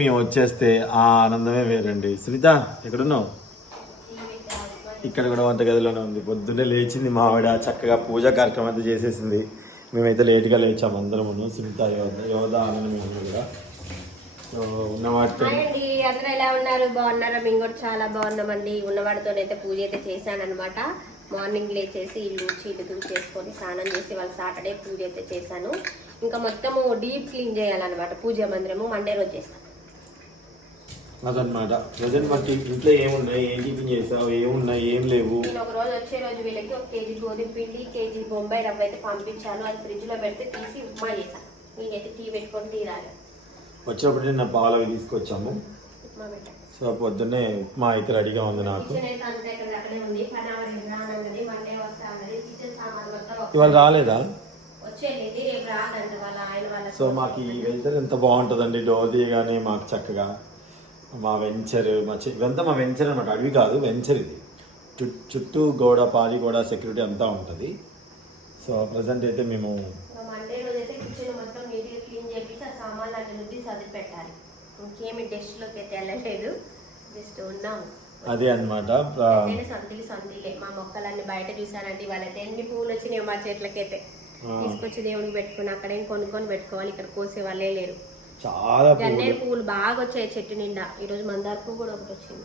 మేము వచ్చేస్తే ఆ ఆనందమే వేరండి. సునీత ఎక్కడున్నావు? ఇక్కడ కూడా వంటగదిలోనే ఉంది. పొద్దున్నే లేచింది మా ఆవిడ. చక్కగా పూజా కార్యక్రమం అయితే చేసేసింది. మేమైతే లేట్గా లేచాము అందరము. సునీత యోధ యోధ ఆనందం మేము కూడా ఉన్న అండి. అందరూ ఎలా ఉన్నారు? బాగున్నారా? మేము కూడా చాలా బాగున్నామండి. ఉన్నవాడితో అయితే పూజ అయితే చేశాను అనమాట మార్నింగ్ లేచేసి ఇల్లు ఊడ్చి ఇల్లు తుడి చేసుకొని స్నానం చేసి వాళ్ళ సాటర్డే పూజ అయితే చేశాను. ఇంకా మొత్తము డీప్ క్లీన్ చేయాలన్నమాట. పూజ మందిరము. మండే రోజు చేస్తాను అదనమాట ప్రజెంట్ బట్టి ఇంట్లో ఏమున్నాయి ఏం టిఫిన్ చేసావు ఏమున్నాయి ఏం లేవు. నేను ఒక రోజు వచ్చే రోజు వీళ్ళకి ఒక కేజీ గోధుమ పిండి కేజీ బొంబాయి రవ్వ అయితే పంపించాను. అది ఫ్రిడ్జ్లో పెడితే తీసి ఉప్మా చేశాను నేనైతే టీ పెట్టుకొని టీ వచ్చినప్పుడు నిన్న పాలు అవి తీసుకొచ్చాము. ఉప్మా పెట్టాను సో పొద్దున్నే ఉప్మా అయితే రెడీగా ఉంది నాకు. ఇవాళ రాలేదా? సో మాకు ఈ వెళ్తే ఎంత బాగుంటుందండి డోర్ తీయగానే మాకు చక్కగా. మా వెంచర్ మా చి- ఇదంతా మా వెంచర్ అనమాట. అడవి కాదు వెంచర్ ఇది. చుట్- చుట్టూ గోడ పాలి గోడ సెక్యూరిటీ అంతా ఉంటుంది. సో ప్రజెంట్ అయితే మేము ఇంకా మండే రోజు అయితే కిచెన్ మొత్తం నీట్గా క్లీన్ చేపించి ఆ సామాన్లు నుండి పెట్టాలి. ఇంకేమి అయితే వెళ్ళలేదు. జస్ట్ ఉన్నాము అదే అనమాట నేను సందిలి సందిలే. మా మొక్కలన్నీ బయట చూసానండి వాళ్ళైతే ఎన్ని పువ్వులు వచ్చినాయి మా చెట్లకైతే తీసుకొచ్చి దేవుడికి పెట్టుకుని అక్కడేం కొనుక్కొని పెట్టుకోవాలి. ఇక్కడ కోసే వాళ్ళే లేరు. చాలా పువ్వులు గన్నేరు పువ్వులు బాగా వచ్చాయి చెట్టు నిండా. ఈరోజు మందార పువ్వు కూడా ఒకటి వచ్చింది.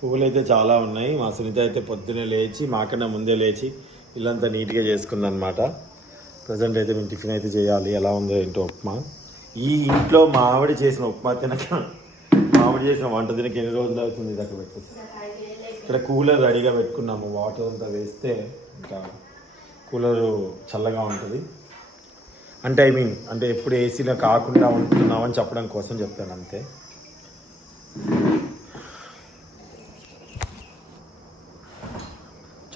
పువ్వులు అయితే చాలా ఉన్నాయి. మా సునీత అయితే పొద్దునే లేచి మాకన్నా ముందే లేచి ఇల్లంతా నీట్గా చేసుకుంది అనమాట ప్రజెంట్ అయితే మేము టిఫిన్ అయితే చేయాలి. ఎలా ఉందో ఏంటో ఉప్మా. ఈ ఇంట్లో మా ఆవిడ చేసిన ఉప్మా తినక మా ఆవిడ చేసిన వంట తినక ఎన్ని రోజులు అవుతుంది ఇది అక్కడ పెట్టేసి? ఇక్కడ కూలర్ రెడీగా పెట్టుకున్నాము. వాటర్ అంతా వేస్తే ఇంకా కూలరు చల్లగా ఉంటుంది. అంటే ఐ మీన్ అంటే ఎప్పుడు ఏసీలో కాకుండా ఉంటున్నామని చెప్పడం కోసం చెప్తాను అంతే.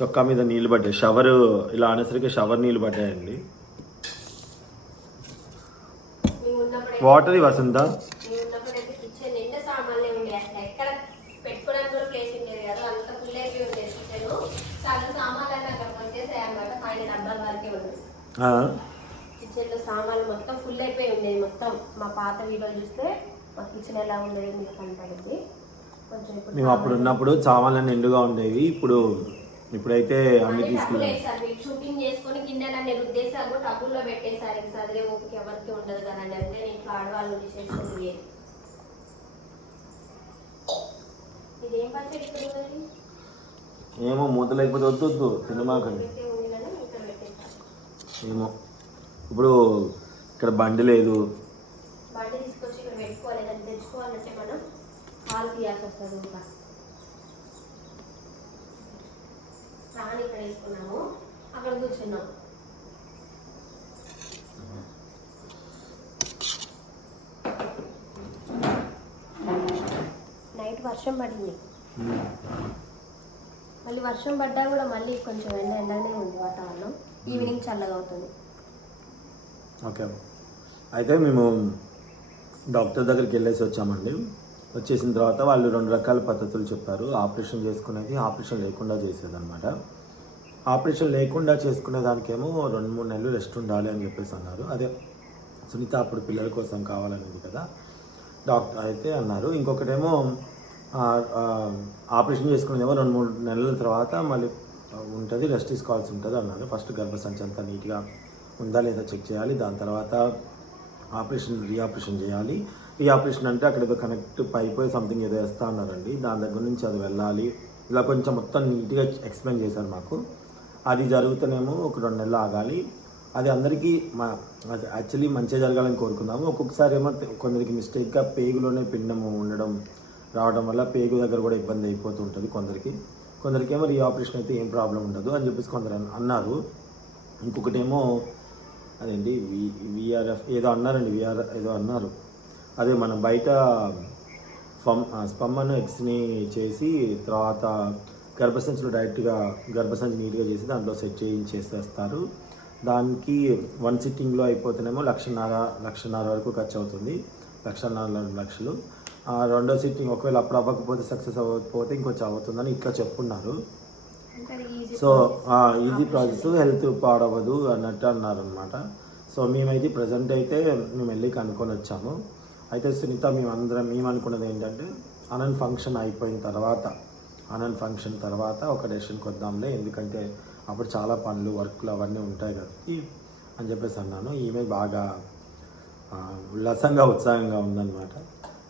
చొక్కా మీద నీళ్ళు పడ్డాయి. షవర్ ఇలా అనేసరికి షవర్ నీళ్ళు పడ్డాయండి. వాటర్ వసంత? ఆ, సామాన్లు మొత్తం ఫుల్ అయిపోయి ఉండేది మొత్తం. మా పాత వీడియోలు చూస్తే మా కిచెన్ ఎలా ఉండేది మీకు కనపడింది కొంచెం మేము అప్పుడు ఉన్నప్పుడు సామాన్లన్నీ నిండుగా ఉండేవి. ఇప్పుడు ఇప్పుడైతే అన్ని తీసుకున్నాం. షూటింగ్ చేసుకొని గిన్నెలన్నీ రుద్దేశారు. టబ్బుల్లో పెట్టేశారు. ఇంకా సదిరే ఓపిక ఎవరికి ఉండదు కదండి. అంటే ఇంట్లో ఆడవాళ్ళు చేసుకుంది ఇదేం. పచ్చడి ఏమో మూత లేకపోతే వద్దు వద్దు తినమాకండి ఏమో. ఇప్పుడు ఇక్కడ బండి లేదు. బండి తీసుకొచ్చి ఇక్కడ పెట్టుకోవాలి దాన్ని తెచ్చుకోవాలంటే మనం కాలు తీయాల్సి వస్తుంది ఇంకా. ఫ్యాన్ ఇక్కడ వేసుకున్నాము. అక్కడ కూర్చున్నాం. నైట్ వర్షం పడింది. మళ్ళీ వర్షం పడ్డా కూడా మళ్ళీ కొంచెం ఎండ ఎండనే ఉంది వాతావరణం. ఈవినింగ్ చల్లగా అవుతుంది. ఓకే. అయితే మేము డాక్టర్ దగ్గరికి వెళ్ళేసి వచ్చామండి. వచ్చేసిన తర్వాత వాళ్ళు రెండు రకాల పద్ధతులు చెప్పారు. ఆపరేషన్ చేసుకునేది ఆపరేషన్ లేకుండా చేసేది అనమాట ఆపరేషన్ లేకుండా చేసుకునే దానికేమో రెండు మూడు నెలలు రెస్ట్ ఉండాలి అని చెప్పేసి అన్నారు. అదే సునీత అప్పుడు పిల్లల కోసం కావాలనేది కదా. డాక్టర్ అయితే అన్నారు. ఇంకొకటేమో ఆపరేషన్ చేసుకునేదేమో రెండు మూడు నెలల తర్వాత మళ్ళీ ఉంటుంది రెస్ట్ తీసుకోవాల్సి ఉంటుంది అన్నారు. ఫస్ట్ గర్భసంచి అంతా నీట్గా ఉందా లేదా చెక్ చేయాలి. దాని తర్వాత ఆపరేషన్ రీఆపరేషన్ చేయాలి. రీఆపరేషన్ అంటే అక్కడ ఏదో కనెక్ట్ పైప్ సంథింగ్ ఏదో వేస్తా అన్నారండి. దాని దగ్గర నుంచి అది వెళ్ళాలి. ఇలా కొంచెం మొత్తం నీట్గా ఎక్స్ప్లెయిన్ చేశారు మాకు. అది జరుగుతూనేమో ఒక రెండు నెలలు ఆగాలి. అది అందరికీ మా యాక్చువల్లీ మంచిగా జరగాలని కోరుకుందాము ఒక్కొక్కసారి ఏమో కొందరికి మిస్టేక్గా పేగులోనే పిండము ఉండడం రావడం వల్ల పేగు దగ్గర కూడా ఇబ్బంది అయిపోతుంటుంది కొందరికి కొందరికి. ఏమో రీఆపరేషన్ అయితే ఏం ప్రాబ్లం ఉండదు అని చెప్పేసి కొందరు అన్నారు. ఇంకొకటేమో అదేంటి? వి విఆర్ఎఫ్ ఏదో అన్నారండి విఆర్ ఏదో అన్నారు. అదే మనం బయట స్పమ్ స్పమ్మన్ ఎగ్స్ని చేసి తర్వాత గర్భసంచిలో డైరెక్ట్గా గర్భసంచి నీట్గా చేసి దాంట్లో సెట్ చేయించేసేస్తారు. దానికి వన్ సిట్టింగ్లో అయిపోతేనేమో లక్షన్నర లక్షన్నర వరకు ఖర్చు అవుతుంది లక్షన్నర లక్షలు. రెండో సిట్టింగ్ ఒకవేళ అప్పుడు అవ్వకపోతే సక్సెస్ అవ్వకపోతే ఇంకొంచెం అవుతుందని ఇట్లా చెప్పున్నారు. సో ఈజీ ప్రాసెస్ హెల్త్ పాడవదు అన్నట్టు అన్నారు అనమాట సో మేమైతే ప్రజెంట్ అయితే మేము వెళ్ళి కనుక్కొని వచ్చాము. అయితే సునీత మేము అందరం మేము అనుకున్నది ఏంటంటే అనంత్ ఫంక్షన్ అయిపోయిన తర్వాత అనంత్ ఫంక్షన్ తర్వాత ఒక డెసిషన్కి వద్దాంలే. ఎందుకంటే అప్పుడు చాలా పనులు వర్క్లు అవన్నీ ఉంటాయి కదా. అని చెప్పేసి అన్నాను. ఈమె బాగా ఉల్లాసంగా ఉత్సాహంగా ఉందన్నమాట.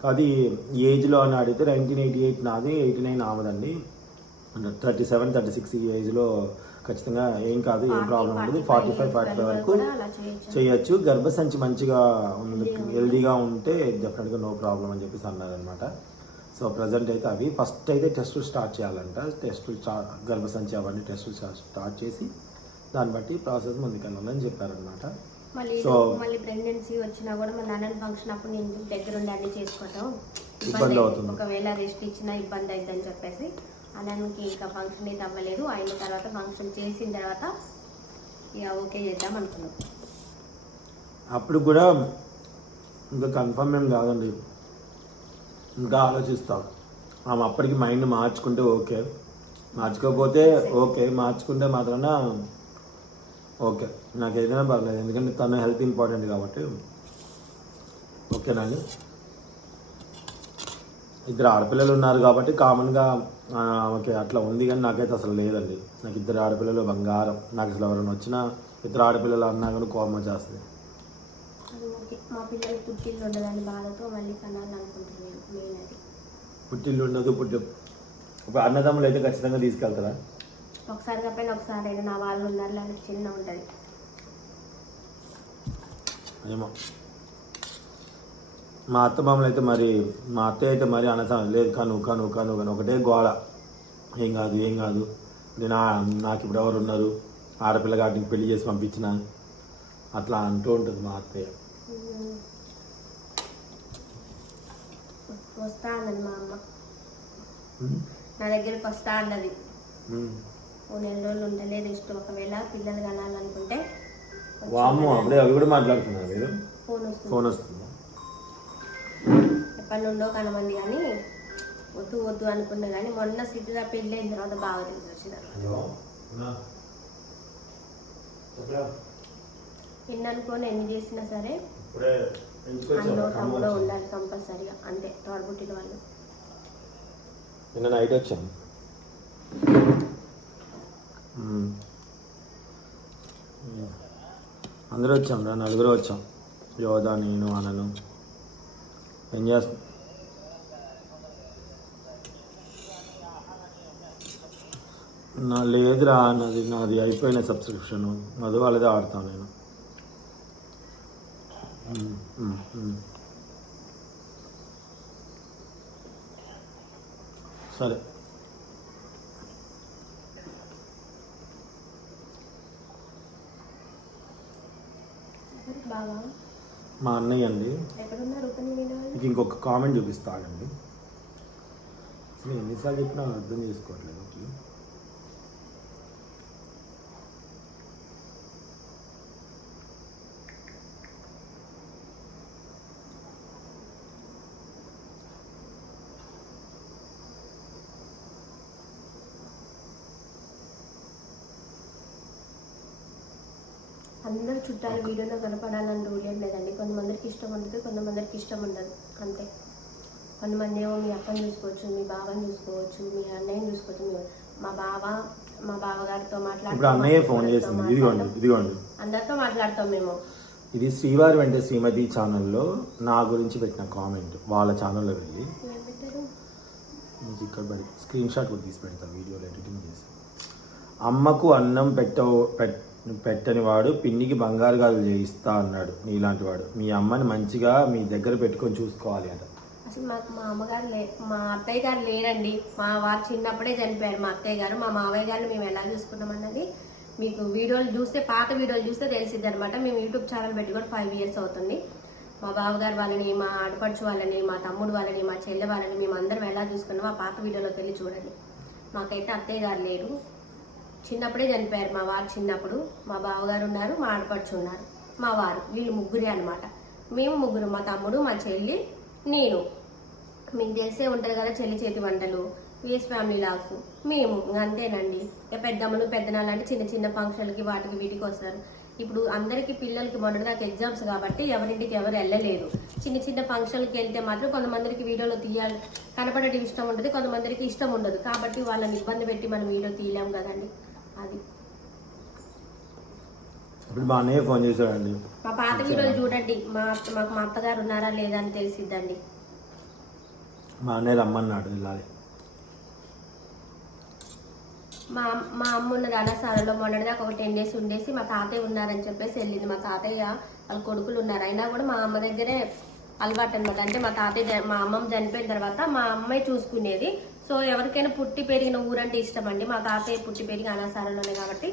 అది ఏజ్లో అని అడిగితే నైన్టీన్ ఎయిటీ ఎయిట్ నాది ఎయిటీ నైన్ ఆమెదండి. థర్టీ సెవెన్ థర్టీ సిక్స్ ఈ ఏజ్లో ఖచ్చితంగా ఏం కాదు ఏం ప్రాబ్లం ఉండదు. ఫార్టీ ఫైవ్ ఫార్టీ ఫైవ్ వరకు చేయొచ్చు. గర్భసంచి మంచిగా ఉంది హెల్దీగా ఉంటే డెఫినెట్గా నో ప్రాబ్లం అని చెప్పేసి అన్నారనమాట సో ప్రజెంట్ అయితే అవి. ఫస్ట్ అయితే టెస్టులు స్టార్ట్ చేయాలంట. టెస్టులు స్టార్ట్ గర్భసంచి అవన్నీ టెస్టులు స్టార్ట్ చేసి దాన్ని బట్టి ప్రాసెస్ ముందుకెళ్ళాలని చెప్పారనమాట మళ్ళీ సో- మళ్ళీ ప్రెగ్నెన్సీ వచ్చినా కూడా అన్నన్ ఫంక్షన్ అప్పుడు నేను దగ్గర ఉండి అన్ని చేసుకోవటం. ఇబ్బంది. అవుతుంది. ఒకవేళ రెస్ట్ ఇచ్చినా ఇబ్బంది అవుతుందని చెప్పేసి అన్నకి ఇంకా ఫంక్షన్ అయితే అవ్వలేదు అయిన తర్వాత ఫంక్షన్ చేసిన తర్వాత ఇక ఓకే చేద్దాం అనుకున్నాం. అప్పుడు కూడా ఇంకా కన్ఫర్మ్ ఏం కాదండి. ఇంకా ఆలోచిస్తాం. ఆమె అప్పటికి మైండ్ మార్చుకుంటే ఓకే. మార్చుకోకపోతే ఓకే. మార్చుకుంటే మాత్రాన ఓకే. నాకు ఏదైనా పర్లేదు. ఎందుకంటే తన హెల్త్ ఇంపార్టెంట్ కాబట్టి. ఓకేనండి ఇద్దరు ఆడపిల్లలు ఉన్నారు కాబట్టి కామన్గా ఆమెకి అట్లా ఉంది కానీ నాకైతే అసలు లేదండి. నాకు ఇద్దరు ఆడపిల్లలు బంగారం. నాకు అసలు ఎవరైనా వచ్చినా ఇద్దరు ఆడపిల్లలు అన్నా కానీ కోపం చేస్తుంది. అది ఓకే. మా పిల్లలు పుట్టిల్లు ఉండదు పుట్టి ఇప్పుడు అన్నదమ్ములు అయితే ఖచ్చితంగా తీసుకెళ్తారా? ఒకసారి కాకపోయినా ఒకసారి నా వాళ్ళు ఉన్నారు చిన్న ఉంటుంది. ఏమో. మా అత్త మామూలు అయితే మరి మా అత్తయ్య అయితే మరి అనసాను లేదు కాను కాను కాను కాను ఒకటే గోడ. ఏం కాదు ఏం కాదు. నేను నాకు ఇప్పుడు ఎవరు ఉన్నారు? ఆడపిల్ల గాటికి పెళ్ళి చేసి పంపించిన. అట్లా అంటూ ఉంటుంది మా అత్తయ్య. వస్తా అన్నది మా అమ్మ. నా దగ్గరికి వస్తా అన్నది. ఓ నెల రోజులు ఉండలేదు ఇష్టం ఒకవేళ పిల్లలు కనాలనుకుంటే వామ్మో అప్పుడే అవి కూడా మాట్లాడుతున్నారు మీరు? ఫోన్ వస్తుంది. ఎప్పటి నుండో కనమంది కానీ వద్దు వద్దు అనుకున్నా కానీ మొన్న సిద్ధి పెళ్ళి అయిన తర్వాత బాగా తెలిసి వచ్చినారు అయ్యో నా. చెప్పరా? ఎన్ని అనుకోని ఎన్ని చేసినా సరే? అందులో తమ్ముడు? ఉండాలి కంపల్సరీగా అంతే తోడబుట్టిన వాళ్ళు నిన్న నైట్ వచ్చాను. అందరూ వచ్చాం రా నలుగురు వచ్చాం యోధ నేను అనను ఏం చేస్తా నా లేదురా నాది నాది అయిపోయిన సబ్స్క్రిప్షన్. అది వాళ్ళదే ఆడతాను నేను. సరే. బాగా మా అన్నయ్య అండి? మీకు ఇంకొక కామెంట్ చూపిస్తానండి. అసలు ఎన్నిసార్లు చెప్పినా అర్థం చేసుకోవట్లేదు. అందరు చుట్టాలు వీడియోలో కనపడాలని రూల్ ఏం లేదండి. కొంతమందికి ఇష్టం ఉంటుంది కొంతమందికి ఇష్టం ఉండదు. అంతే. కొంతమంది ఏమో మీ అక్కని చూసుకోవచ్చు మీ బావని చూసుకోవచ్చు మీ అన్నయ్యని చూసుకోవచ్చు. మీ మా బావ మా బావగారితో మాట్లాడుతూ అందరితో మాట్లాడతాం మేము. ఇది శ్రీవారి వెంట శ్రీమతి ఛానల్లో నా గురించి పెట్టిన కామెంట్. వాళ్ళ ఛానల్లో వెళ్ళి. మీకు ఇక్కడ స్క్రీన్ షాట్ కూడా తీసి పెడతా. వీడియోలో ఎడిటింగ్ చేసి. అమ్మకు అన్నం పెట్ట పెట్టని వాడు పిన్నికి బంగారు గాజులు చేయిస్తా అన్నాడు నీలాంటి వాడు. మీ అమ్మని మంచిగా మీ దగ్గర పెట్టుకొని చూసుకోవాలి అంట. అసలు మాకు మా అమ్మగారు లే మా అత్తయ్య గారు లేరండి. మా వారు చిన్నప్పుడే చనిపోయారు. మా అత్తయ్య గారు మా మావయ్య గారిని మేము ఎలా చూసుకున్నామన్నది మీకు వీడియోలు చూస్తే పాత వీడియోలు చూస్తే తెలిసిద్ది అనమాట మేము యూట్యూబ్ ఛానల్ పెట్టి కూడా ఫైవ్ ఇయర్స్ అవుతుంది. మా బావగారు వాళ్ళని మా ఆడపడుచు వాళ్ళని మా తమ్ముడు వాళ్ళని మా చెల్లె వాళ్ళని మేము అందరం ఎలా చూసుకున్నామో ఆ పాత వీడియోలోకి వెళ్ళి చూడండి. మాకైతే అత్తయ్య గారు లేరు. చిన్నప్పుడే చనిపోయారు మా వారు చిన్నప్పుడు. మా బావగారు ఉన్నారు మా ఆడపడుచు ఉన్నారు. మా వారు వీళ్ళు ముగ్గురే అనమాట మేము ముగ్గురు మా తమ్ముడు మా చెల్లి నేను. మీకు తెలిసే ఉంటుంది కదా చెల్లి చేతి వంటలు వీస్ ఫ్యామిలీ లాస్ మేము అంతేనండి. పెద్దమ్మలు పెద్దనాళ్ళు అంటే చిన్న చిన్న ఫంక్షన్లకి వాటికి వీటికి వస్తారు. ఇప్పుడు అందరికీ పిల్లలకి మొన్నటిదాకా ఎగ్జామ్స్ కాబట్టి ఎవరింటికి ఎవరు వెళ్ళలేదు. చిన్న చిన్న ఫంక్షన్లకి వెళ్తే మాత్రం కొంతమందికి వీడియోలో తీయాలి. కనపడటం ఇష్టం ఉంటుంది కొంతమందికి ఇష్టం ఉండదు. కాబట్టి వాళ్ళని ఇబ్బంది పెట్టి మనం వీడియో తీయలేము కదండి. అది. ఇప్పుడు మా అన్నయ్య ఫోన్ చేశాడండి. మా పాత వీడియోలు చూడండి. మా మాకు మా అత్తగారు ఉన్నారా లేదా అని తెలిసిద్దండి. మా అన్నయ్య రమ్మన్నాడు వెళ్ళాలి మా మా అమ్మ ఉన్నది అలసాలలో మొన్నటిదాకా ఒక టెన్ డేస్ ఉండేసి మా తాతయ్య ఉన్నారని చెప్పేసి వెళ్ళింది. మా తాతయ్య వాళ్ళ కొడుకులు ఉన్నారు. అయినా కూడా మా అమ్మ దగ్గరే అలవాటు అనమాట అంటే మా తాతయ్య మా అమ్మమ్మ చనిపోయిన తర్వాత మా అమ్మాయి చూసుకునేది. సో ఎవరికైనా పుట్టి పెరిగిన ఊరంటే ఇష్టం అండి మా తాతయ్య పుట్టి పెరిగి అనాసారంలోనే కాబట్టి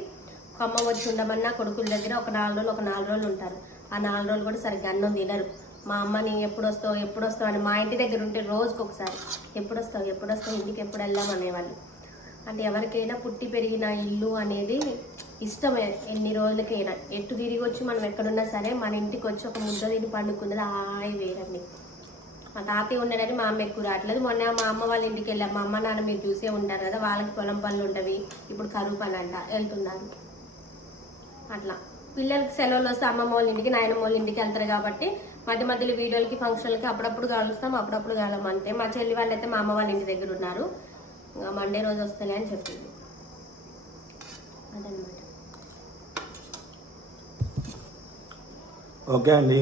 ఒక అమ్మ వచ్చి ఉండమన్నా కొడుకుల దగ్గర ఒక నాలుగు రోజులు ఒక నాలుగు రోజులు ఉంటారు. ఆ నాలుగు రోజులు కూడా సరిగ్గా అన్నం తినరు. మా అమ్మని ఎప్పుడు వస్తావు? ఎప్పుడు వస్తావు? అని మా ఇంటి దగ్గర ఉంటే రోజుకి ఒకసారి ఎప్పుడు వస్తావు? ఎప్పుడు వస్తావు? ఇంటికి ఎప్పుడు వెళ్దాం? అనేవాళ్ళు. అంటే ఎవరికైనా పుట్టి పెరిగిన ఇల్లు అనేది ఇష్టమే ఎన్ని రోజులకైనా. ఎటు తిరిగి వచ్చి మనం ఎక్కడున్నా సరే మన ఇంటికి వచ్చి ఒక ముద్ద తిని పండుకున్నది హాయి వేరండి. మా తాతయ్య ఉన్నాడని మా అమ్మ ఎక్కువ రావట్లేదు. మొన్న మా అమ్మ వాళ్ళ ఇంటికి వెళ్ళాం. మా అమ్మ నాన్న మీరు చూసే ఉంటారు కదా వాళ్ళకి పొలం పనులు ఉంటవి. ఇప్పుడు కరువు పని అంట వెళ్తున్నారు. అట్లా. పిల్లలకి సెలవులు వస్తే అమ్మమ్మ వాళ్ళ ఇంటికి నాయనమ్మ వాళ్ళ ఇంటికి వెళ్తారు కాబట్టి మధ్య మధ్యలో వీడియోలకి ఫంక్షన్లకి అప్పుడప్పుడు కలుస్తాం అప్పుడప్పుడు కలం అంతే. మా చెల్లి వాళ్ళు అయితే మా అమ్మ వాళ్ళ ఇంటి దగ్గర ఉన్నారు. ఇంకా మండే రోజు వస్తలే అని చెప్పింది. అదనమాట ఓకే అండి.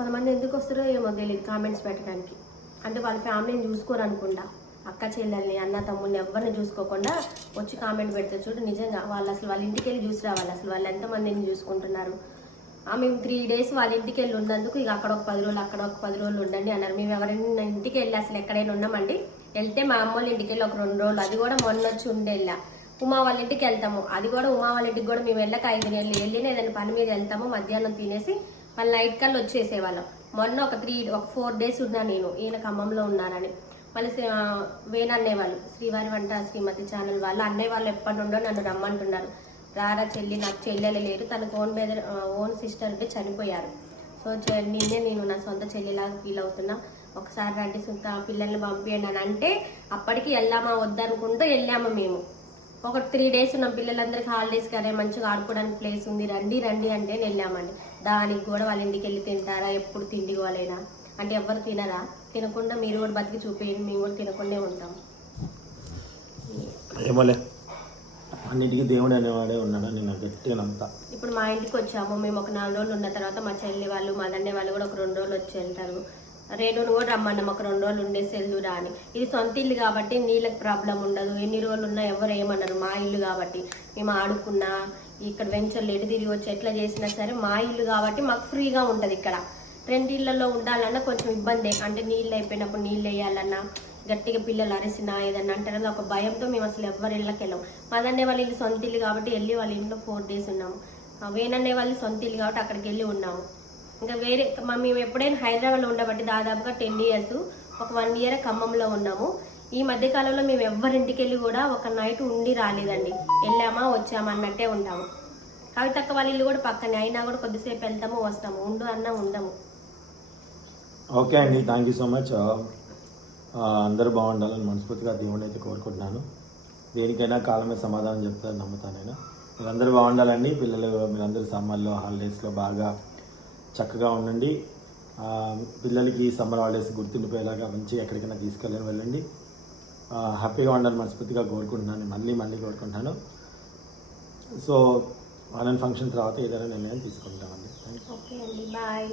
కొంతమంది ఎందుకు వస్తారో ఏమో తెలియదు కామెంట్స్ పెట్టడానికి. అంటే వాళ్ళ ఫ్యామిలీని చూసుకోరు అనుకుంటా. అక్క చెల్లెల్ని అన్న తమ్ముల్ని ఎవరిని చూసుకోకుండా వచ్చి కామెంట్ పెడితే చూడు నిజంగా వాళ్ళు అసలు వాళ్ళ ఇంటికి వెళ్ళి చూసి రావాలి. అసలు వాళ్ళు ఎంతమందిని చూసుకుంటున్నారు? మేము త్రీ డేస్ వాళ్ళ ఇంటికి వెళ్ళి ఉన్నందుకు ఇక అక్కడ ఒక పది రోజులు అక్కడ ఒక పది రోజులు ఉండండి అన్నారు. మేము ఎవరైనా ఇంటికి వెళ్ళి అసలు ఎక్కడైనా ఉన్నామండి. వెళ్తే మా అమ్మ వాళ్ళ ఇంటికి వెళ్ళి ఒక రెండు రోజులు అది కూడా మొన్న వచ్చి ఉండేలా. ఉమా వాళ్ళ ఇంటికి వెళ్తాము. అది కూడా ఉమా వాళ్ళ ఇంటికి కూడా మేము వెళ్ళక ఐదు నెలలు వెళ్ళిన ఏదైనా పని మీద వెళ్తాము మధ్యాహ్నం తినేసి వాళ్ళు నైట్ కల్లా వచ్చేసేవాళ్ళం. మొన్న ఒక త్రీ ఒక ఫోర్ డేస్ ఉన్నా నేను ఈయన ఖమ్మంలో ఉన్నారని. మళ్ళీ శ్రీ- వేణు శ్రీవారి వంట శ్రీమతి ఛానల్ వాళ్ళు అన్నయ్య వాళ్ళు ఎప్పటి నుండో నన్ను రమ్మంటున్నారు. రారా చెల్లి నాకు చెల్లెలు లేరు తనకు ఓన్ బెదర్ ఓన్ సిస్టర్ ఉంటే చనిపోయారు. సో నిన్నే నేను నా సొంత చెల్లిలాగా ఫీల్ అవుతున్నా. ఒకసారి రండి సుంత పిల్లల్ని పంపియండి అని అంటే అప్పటికి వెళ్ళామా వద్దనుకుంటూ వెళ్ళాము మేము. ఒక త్రీ డేస్ ఉన్నాం పిల్లలందరికీ హాలిడేస్ కదా మంచిగా ఆడుకోవడానికి ప్లేస్ ఉంది రండి రండి అంటే వెళ్ళామండి. దానికి కూడా వాళ్ళ ఇంటికి వెళ్ళి తింటారా? ఎప్పుడు తిండి వాళ్ళైనా అంటే ఎవరు తినరా? తినకుండా మీరు కూడా బతికి చూపేయండి మేము కూడా తినకుండా ఉంటాం. ఏమోలే. అన్నిటికీ దేవుడు అనేవాడే ఉన్నాడు నేను గట్టిగా నమ్ముతా. ఇప్పుడు మా ఇంటికి వచ్చాము. మేము ఒక నాలుగు రోజులు ఉన్న తర్వాత మా చెల్లి వాళ్ళు మా దండే వాళ్ళు కూడా ఒక రెండు రోజులు వచ్చి వెళ్తారు. రేణును కూడా రమ్మన్నాం. ఒక రెండు రోజులు ఉండేసి వెళ్దురా అని. ఇది సొంత ఇల్లు కాబట్టి నీళ్ళకి ప్రాబ్లం ఉండదు. ఎన్ని రోజులు ఉన్నా ఎవరు ఏమన్నారు మా ఇల్లు కాబట్టి మేము ఆడుకున్నా ఇక్కడ వెంచర్లు ఎటు తిరిగి వచ్చి ఎట్లా చేసినా సరే మా ఇల్లు కాబట్టి మాకు ఫ్రీగా ఉంటుంది ఇక్కడ. రెండు ఇళ్ళలో ఉండాలన్నా కొంచెం ఇబ్బంది. అంటే నీళ్ళు అయిపోయినప్పుడు నీళ్ళు వేయాలన్నా గట్టిగా పిల్లలు అరిసినా ఏదన్నా అంటారు కదా ఒక భయంతో మేము అసలు ఎవరి ఇళ్ళకి వెళ్ళాం మదన్నే వాళ్ళ ఇల్లు సొంత ఇల్లు కాబట్టి వెళ్ళి వాళ్ళ ఇంట్లో ఫోర్ డేస్ ఉన్నాము. వేనన్నే వాళ్ళు సొంత ఇల్లు కాబట్టి అక్కడికి వెళ్ళి ఉన్నాము. ఇంకా వేరే మేము ఎప్పుడైనా హైదరాబాద్లో ఉండబట్టి దాదాపుగా టెన్ ఇయర్స్ ఒక వన్ ఇయర్ ఖమ్మంలో ఉన్నాము. ఈ మధ్య కాలంలో మేము ఎవ్వరింటికి వెళ్ళి కూడా ఒక నైట్ ఉండి రాలేదండి. వెళ్ళామా వచ్చామా అన్నట్టే ఉంటాము కవితక్క వాళ్ళ ఇల్లు కూడా పక్కనే అయినా కూడా కొద్దిసేపు వెళ్తాము వస్తాము. ఉండు అన్నా ఉండము. ఓకే అండి థ్యాంక్ యూ సో మచ్ అందరూ బాగుండాలని మనస్ఫూర్తిగా దేవుడిని అయితే కోరుకుంటున్నాను. దేనికైనా కాలమే సమాధానం చెప్తారని నమ్ముతాను నేను. మీరందరూ బాగుండాలండి. పిల్లలు మీరందరూ సమ్మర్లో హాలిడేస్లో బాగా చక్కగా ఉండండి. పిల్లలకి సమ్మర్ హాలిడేస్ గుర్తుండిపోయేలాగా మంచి ఎక్కడికైనా తీసుకెళ్ళని వెళ్ళండి. హ్యాపీగా ఉండాలని మనస్ఫూర్తిగా కోరుకుంటున్నాను. మళ్ళీ మళ్ళీ కోరుకుంటున్నాను. సో ఆన్లైన్ ఫంక్షన్ తర్వాత ఏదైనా నిర్ణయం తీసుకుంటామండి. థ్యాంక్ యూ ఓకే అండి. బాయ్.